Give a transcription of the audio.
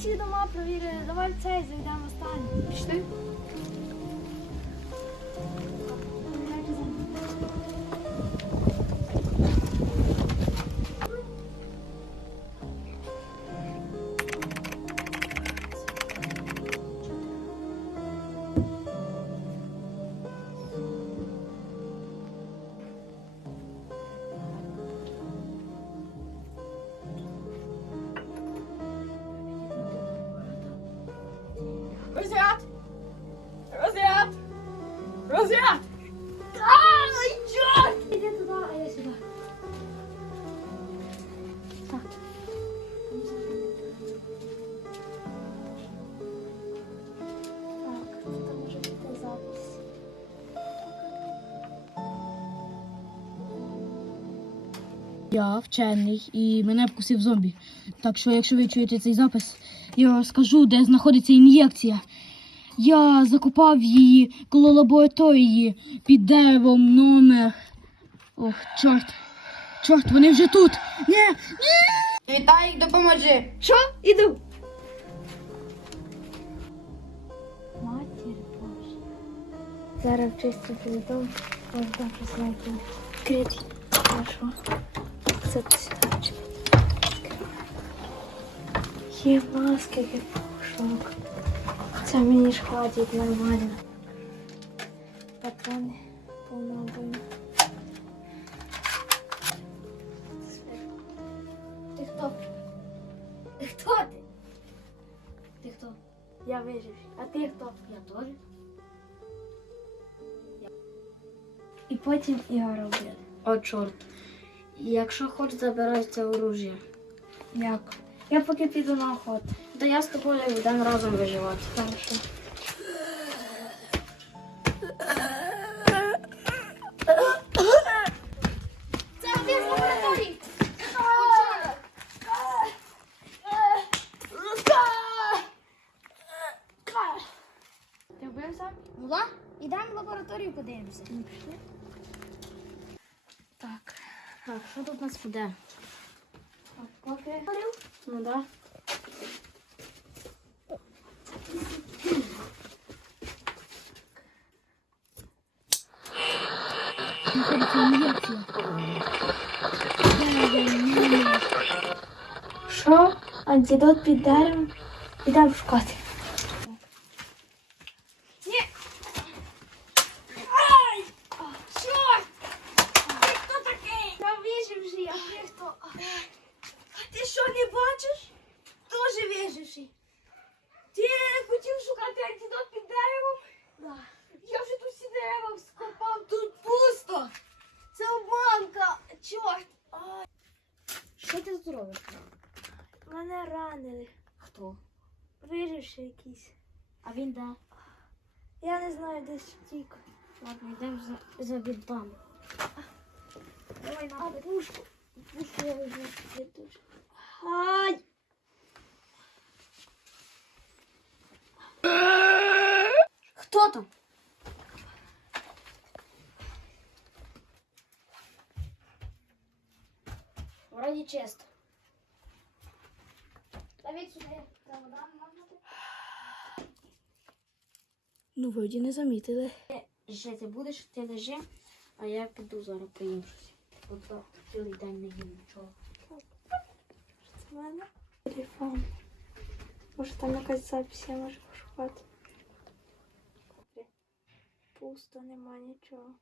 всі дома провірили. Давай цей зайдемо останній. Пішли. Розряд! Розряд! Розряд! Ай, чорт! Іди туди, а я сюди. Так. Так, це може бути запис. Я вчений і мене вкусив зомбі. Так що, якщо ви чуєте цей запис, я розкажу, де знаходиться ін'єкція. Я закопав її коло лабораторії під деревом номер. Ох, чорт. Чорт, вони вже тут. Ні, Віталік, допоможи! Що? Іду. Матір Боже. Зараз чисто повідом, можна щось знайти. Відкрити. Хорошо. Сюди. Є маски, є пушок. Це мені ж хватить нормально. Патрони повнобойні. Ти хто? Ти хто ти? Ти хто? Я вижив. А ти хто? Я теж. І потім його робили. О, чорт. Якщо хочеш, забирай це оружие. Як? Я поки піду на охоту. Та я з тобою будемо разом виживати. Хорошо. Ти вбився? Ну да. Ідемо в лабораторію подивимося. Так. Так, що тут у нас буде? Так, поки. Ну да. Знаходиться ін'єкція. Що? Антидот під деревом? Ідемо шукати. Ні. Ай! Чорт! Ти хто такий? Я виживший, а ти хто? Ти що не бачиш? Тоже виживший. Ти хотів шукати антидот під деревом? Да. Я вже тут всі дерева скопав, тут пусто. Це обманка. Чорт. Ай. Що ти тут робиш? Мене ранили. Хто? Виживший якийсь. А він де? Я не знаю, десь втік. Ладно, йдемо за, за бінтами. Давай на пушку. Пушку я візьму. Ай! Хто там? Вроді чисто. Сюди. Ну, вроді не замітили. Ще ти будеш, ти лежи, а я піду зараз поїм щось. От так цілий день не їм нічого. Мене телефон. Може там якась запись, я можу пошукати. Пусто, нема нічого.